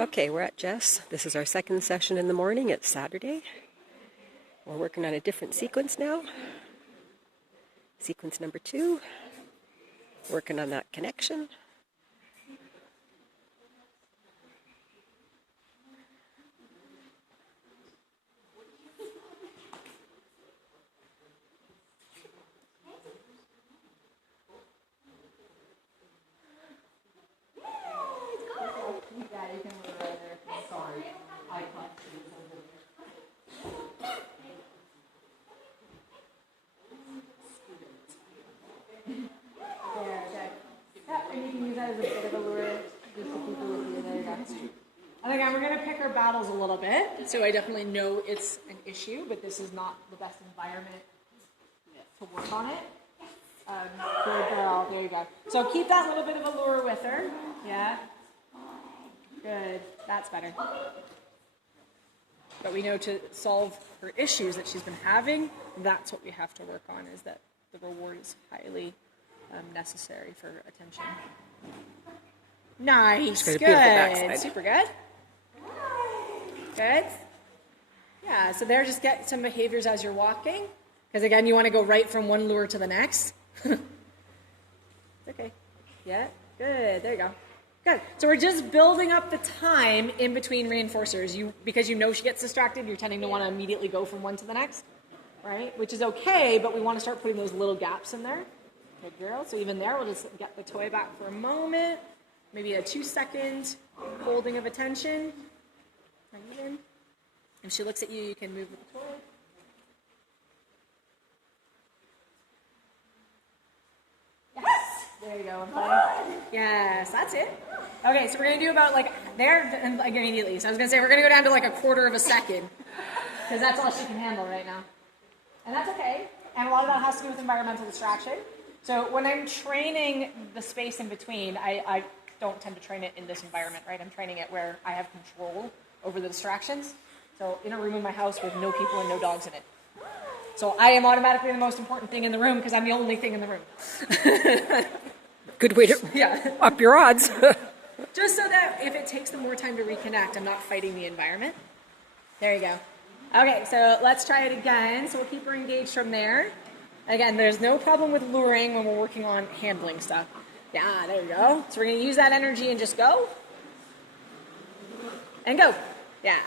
Okay, we're at Jess. This is our second session in the morning. It's Saturday. We're working on a different sequence now. Sequence number 2. Working on that connection. And you can use that as a bit of a lure just to keep her with you. There you go. And again, we're going to pick our battles a little bit. So I definitely know it's an issue, but this is not the best environment to work on it. Good girl. There you go. So keep that little bit of a lure with her. Yeah. Good. That's better. But we know to solve her issues that she's been having, that's what we have to work on, is that the reward is highly necessary for attention. Nice. Good. Super good. Good. Yeah, so there, just get some behaviors as you're walking. Because again, you want to go right from one lure to the next. Okay. Yeah, good. There you go. Good. So we're just building up the time in between reinforcers. Because you know she gets distracted, you're tending to want to immediately go from one to the next, right? Which is okay, but we want to start putting those little gaps in there. Good girl. So even there, we'll just get the toy back for a moment. Maybe a 2-second holding of attention. Even. If she looks at you, you can move with the toy. Yes. There you go. Yes, that's it. Okay, so we're going to do about like there and like immediately. So I was going to say we're going to go down to like a quarter of a second because that's all she can handle right now. And that's okay. And a lot of that has to do with environmental distraction. So when I'm training the space in between, I don't tend to train it in this environment, right? I'm training it where I have control over the distractions. So in a room in my house with no people and no dogs in it. So I am automatically the most important thing in the room because I'm the only thing in the room. Good way to up your odds. Just so that if it takes them more time to reconnect, I'm not fighting the environment. There you go. Okay, so let's try it again. So we'll keep her engaged from there. Again, there's no problem with luring when we're working on handling stuff. Yeah, there we go. So we're going to use that energy and just go. And go. Yeah.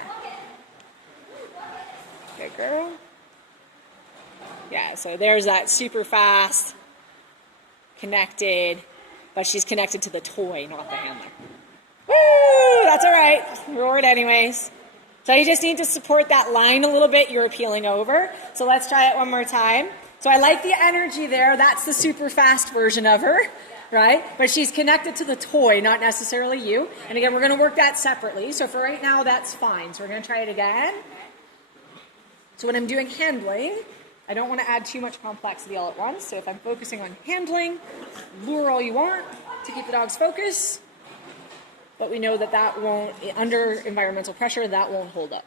Good girl. Yeah, so there's that super fast, connected, but she's connected to the toy, not the handler. Woo! That's all right. Reward anyways. So you just need to support that line a little bit you're appealing over. So let's try it one more time. So I like the energy there. That's the super fast version of her, right? But she's connected to the toy, not necessarily you. And again, we're going to work that separately. So for right now, that's fine. So we're going to try it again. So when I'm doing handling, I don't want to add too much complexity all at once. So if I'm focusing on handling, lure all you want to keep the dog's focus. But we know that won't, under environmental pressure, that won't hold up.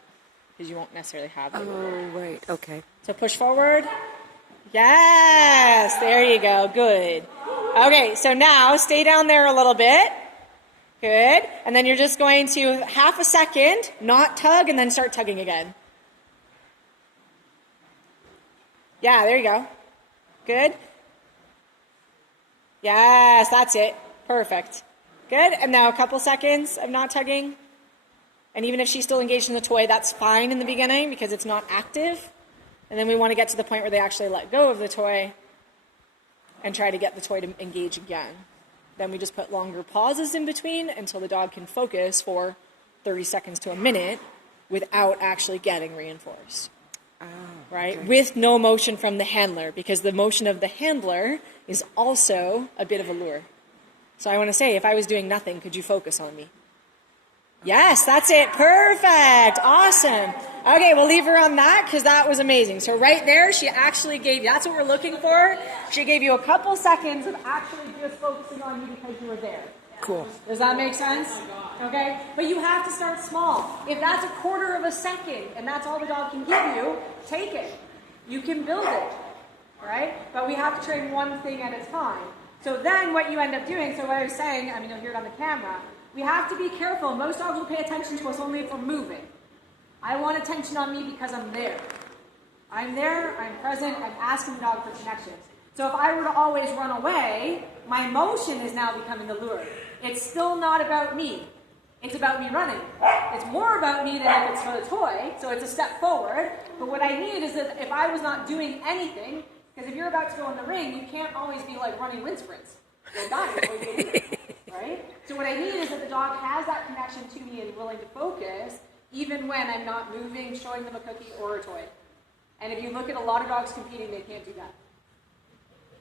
Because you won't necessarily have it. Oh, right. Okay. So push forward. Yes, there you go. Good. Okay, so now stay down there a little bit. Good. And then you're just going to half a second, not tug, and then start tugging again. Yeah, there you go. Good. Yes, that's it. Perfect. Good. And now a couple seconds of not tugging. And even if she's still engaged in the toy, that's fine in the beginning because it's not active. And then we want to get to the point where they actually let go of the toy and try to get the toy to engage again. Then we just put longer pauses in between until the dog can focus for 30 seconds to a minute without actually getting reinforced. Right? Okay. With no motion from the handler, because the motion of the handler is also a bit of a lure. So I want to say, if I was doing nothing, could you focus on me? Yes, that's it. Perfect. Awesome. Okay, we'll leave her on that because that was amazing. So right there, she actually gave you, that's what we're looking for. She gave you a couple seconds of actually just focusing on you because you were there. Cool. Does that make sense? Okay? But you have to start small. If that's a quarter of a second and that's all the dog can give you, take it. You can build it. Right? But we have to train one thing at a time. So then what you end up doing, so what I was saying, I mean, you'll hear it on the camera, We have to be careful. Most dogs will pay attention to us only if we're moving. I want attention on me because I'm there. I'm there, I'm present, I'm asking the dog for connections. So if I were to always run away, my motion is now becoming the lure. It's still not about me. It's about me running. It's more about me than if it's for the toy, so it's a step forward. But what I need is that if I was not doing anything, because if you're about to go in the ring, you can't always be like running wind sprints. You'll die before you get here, right? So what I need is that the dog has that connection to me and willing to focus, even when I'm not moving, showing them a cookie or a toy. And if you look at a lot of dogs competing, they can't do that,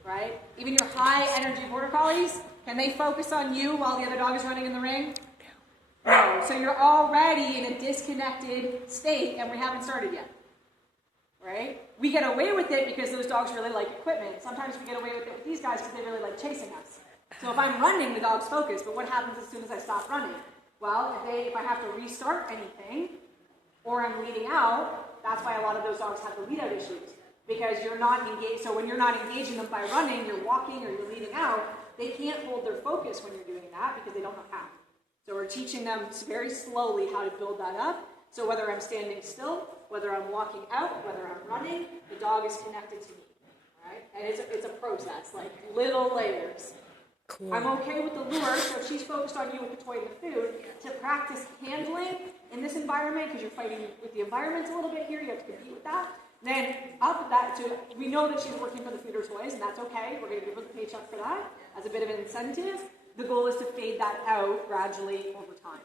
right? Even your high energy border collies, can they focus on you while the other dog is running in the ring? No. So you're already in a disconnected state, and we haven't started yet, right? We get away with it because those dogs really like equipment. Sometimes we get away with it with these guys because they really like chasing us. So if I'm running, the dog's focused, but what happens as soon as I stop running? Well, if I have to restart anything, or I'm leading out, that's why a lot of those dogs have the lead-out issues, because you're not engaged. So when you're not engaging them by running, you're walking or you're leading out, they can't hold their focus when you're doing that because they don't know how. So we're teaching them very slowly how to build that up. So whether I'm standing still, whether I'm walking out, whether I'm running, the dog is connected to me, right? And it's a process, like little layers. Cool. I'm okay with the lure, so if she's focused on you with the toy and the food, to practice handling in this environment, because you're fighting with the environment a little bit here, you have to compete with that. Then up that to, we know that she's working for the food or toys, and that's okay. We're going to give her the paycheck for that as a bit of an incentive. The goal is to fade that out gradually over time,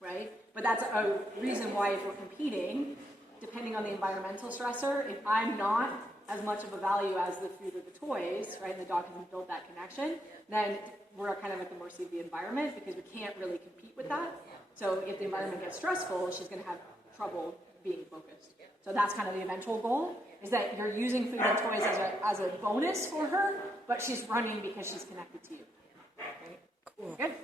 right? But that's a reason why if we're competing, depending on the environmental stressor, if I'm not as much of a value as the food or the toys, right, and the dog hasn't built that connection, then we're kind of at the mercy of the environment because we can't really compete with that. So if the environment gets stressful, she's going to have trouble being focused. So that's kind of the eventual goal, is that you're using food and toys as a bonus for her, but she's running because she's connected to you. Okay? Cool. Good.